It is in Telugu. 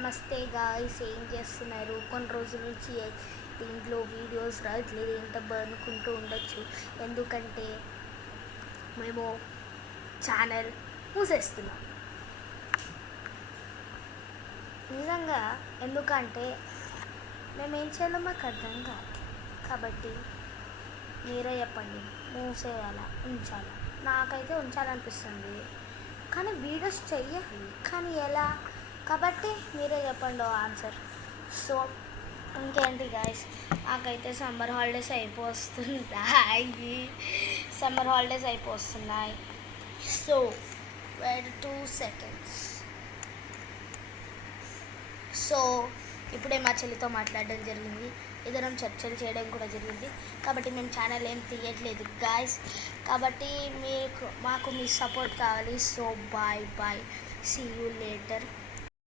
నమస్తే గాయ్స్, ఏం చేస్తున్నారు? కొన్ని రోజుల నుంచి దీంట్లో వీడియోస్ రావట్లేదు. ఎంత అనుకుంటూ ఉండొచ్చు, ఎందుకంటే మేము ఛానల్ మూసేస్తున్నాం. నిజంగా ఎందుకంటే మేము ఏం చేయాలో మాకు అర్థం కాదు. కాబట్టి మీరే చెప్పండి, మూసేయాలా ఉంచాలా? నాకైతే ఉంచాలనిపిస్తుంది, కానీ వీడియోస్ చెయ్యాలి, కానీ ఎలా? కాబట్టి మీరే చెప్పండి ఆన్సర్. సో ఇంకేంటి గాయస్, నాకైతే సమ్మర్ హాలిడేస్ అయిపోతున్నాయి. So wait 2 seconds. సో ఇప్పుడే మా చెల్లితో మాట్లాడడం జరిగింది, ఇద్దరం చర్చలు చేయడం కూడా జరిగింది. కాబట్టి మేము ఛానల్ ఏం తీయట్లేదు గాయస్. కాబట్టి మాకు మీ సపోర్ట్ కావాలి. So bye, see you later.